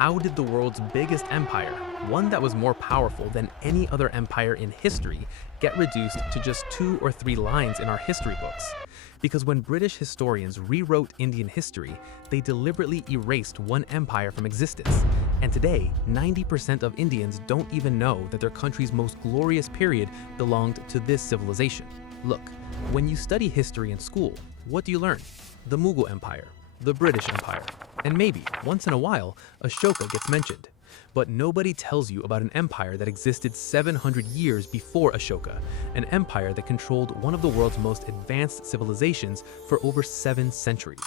How did the world's biggest empire, one that was more powerful than any other empire in history, get reduced to just 2 or 3 lines in our history books? Because when British historians rewrote Indian history, they deliberately erased one empire from existence. And today, 90% of Indians don't even know that their country's most glorious period belonged to this civilization. Look, when you study history in school, what do you learn? The Mughal Empire, the British Empire, and maybe, once in a while, Ashoka gets mentioned. But nobody tells you about an empire that existed 700 years before Ashoka, an empire that controlled one of the world's most advanced civilizations for over 7 centuries.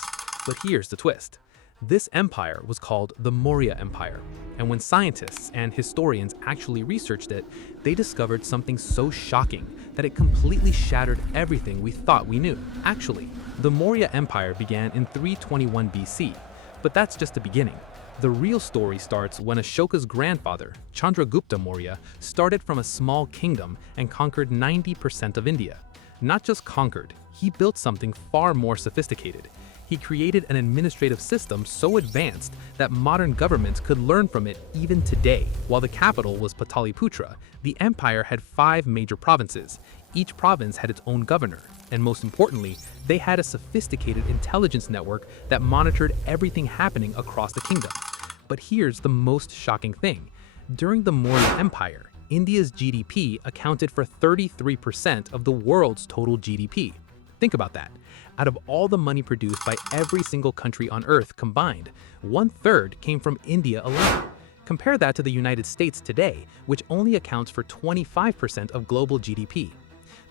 But here's the twist. This empire was called the Maurya Empire, and when scientists and historians actually researched it, they discovered something so shocking that it completely shattered everything we thought we knew. Actually, the Maurya Empire began in 321 BC, but that's just the beginning. The real story starts when Ashoka's grandfather, Chandragupta Maurya, started from a small kingdom and conquered 90% of India. Not just conquered, he built something far more sophisticated. He created an administrative system so advanced that modern governments could learn from it even today. While the capital was Pataliputra, the empire had 5 major provinces. Each province had its own governor, and most importantly, they had a sophisticated intelligence network that monitored everything happening across the kingdom. But here's the most shocking thing. During the Maurya Empire, India's GDP accounted for 33% of the world's total GDP. Think about that. Out of all the money produced by every single country on Earth combined, 1/3 came from India alone. Compare that to the United States today, which only accounts for 25% of global GDP.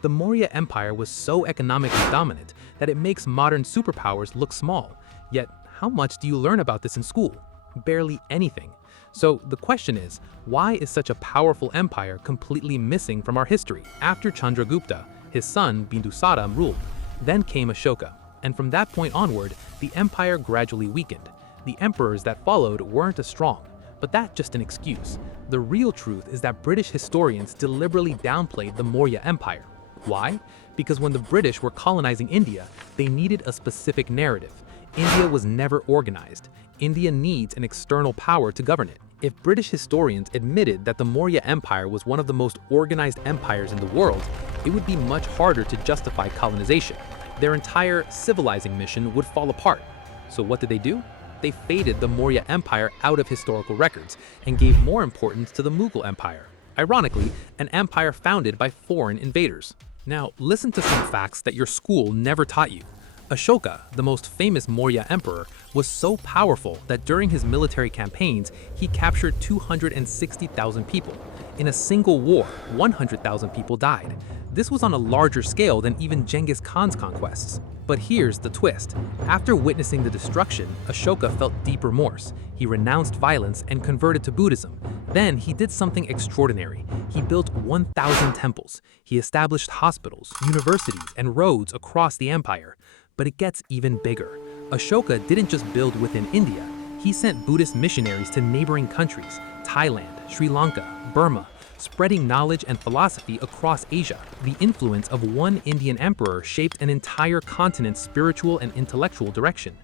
The Maurya Empire was so economically dominant that it makes modern superpowers look small. Yet, how much do you learn about this in school? Barely anything. So the question is, why is such a powerful empire completely missing from our history? After Chandragupta, his son Bindusara ruled. Then came Ashoka, and from that point onward, the empire gradually weakened. The emperors that followed weren't as strong, but that's just an excuse. The real truth is that British historians deliberately downplayed the Maurya Empire. Why? Because when the British were colonizing India, they needed a specific narrative. India was never organized. India needs an external power to govern it. If British historians admitted that the Maurya Empire was one of the most organized empires in the world, it would be much harder to justify colonization. Their entire civilizing mission would fall apart. So what did they do? They faded the Maurya Empire out of historical records and gave more importance to the Mughal Empire. Ironically, an empire founded by foreign invaders. Now, listen to some facts that your school never taught you. Ashoka, the most famous Maurya emperor, was so powerful that during his military campaigns, he captured 260,000 people. In a single war, 100,000 people died. This was on a larger scale than even Genghis Khan's conquests. But here's the twist. After witnessing the destruction, Ashoka felt deep remorse. He renounced violence and converted to Buddhism. Then he did something extraordinary. He built 1,000 temples. He established hospitals, universities, and roads across the empire. But it gets even bigger. Ashoka didn't just build within India. He sent Buddhist missionaries to neighboring countries, Thailand, Sri Lanka, Burma, spreading knowledge and philosophy across Asia. The influence of one Indian emperor shaped an entire continent's spiritual and intellectual direction.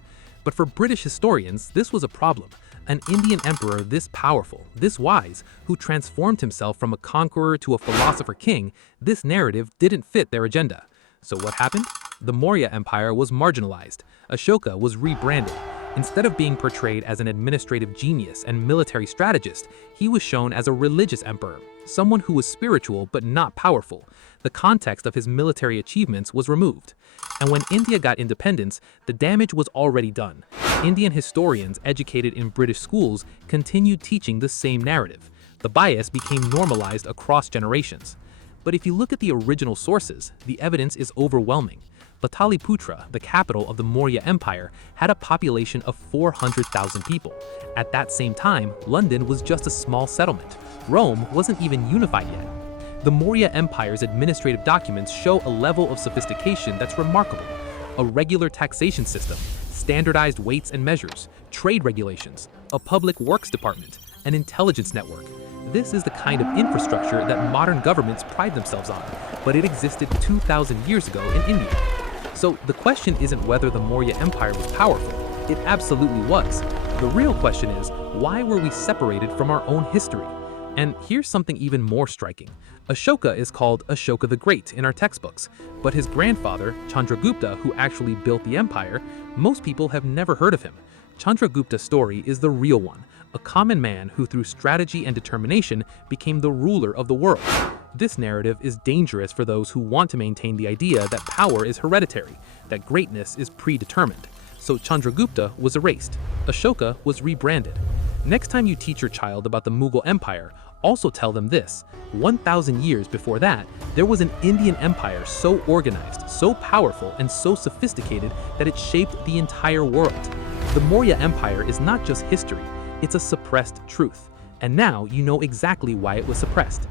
But for British historians, this was a problem. An Indian emperor this powerful, this wise, who transformed himself from a conqueror to a philosopher king, this narrative didn't fit their agenda. So what happened? The Maurya Empire was marginalized. Ashoka was rebranded. Instead of being portrayed as an administrative genius and military strategist, he was shown as a religious emperor, someone who was spiritual but not powerful. The context of his military achievements was removed. And when India got independence, the damage was already done. Indian historians educated in British schools continued teaching the same narrative. The bias became normalized across generations. But if you look at the original sources, the evidence is overwhelming. Pataliputra, the capital of the Maurya Empire, had a population of 400,000 people. At that same time, London was just a small settlement. Rome wasn't even unified yet. The Maurya Empire's administrative documents show a level of sophistication that's remarkable. A regular taxation system, standardized weights and measures, trade regulations, a public works department, an intelligence network. This is the kind of infrastructure that modern governments pride themselves on, but it existed 2,000 years ago in India. So the question isn't whether the Maurya Empire was powerful. It absolutely was. The real question is, why were we separated from our own history? And here's something even more striking. Ashoka is called Ashoka the Great in our textbooks, but his grandfather, Chandragupta, who actually built the empire, most people have never heard of him. Chandragupta's story is the real one, a common man who through strategy and determination became the ruler of the world. This narrative is dangerous for those who want to maintain the idea that power is hereditary, that greatness is predetermined. So Chandragupta was erased. Ashoka was rebranded. Next time you teach your child about the Mughal Empire, also tell them this: 1,000 years before that, there was an Indian empire so organized, so powerful, and so sophisticated that it shaped the entire world. The Maurya Empire is not just history, it's a suppressed truth. And now you know exactly why it was suppressed.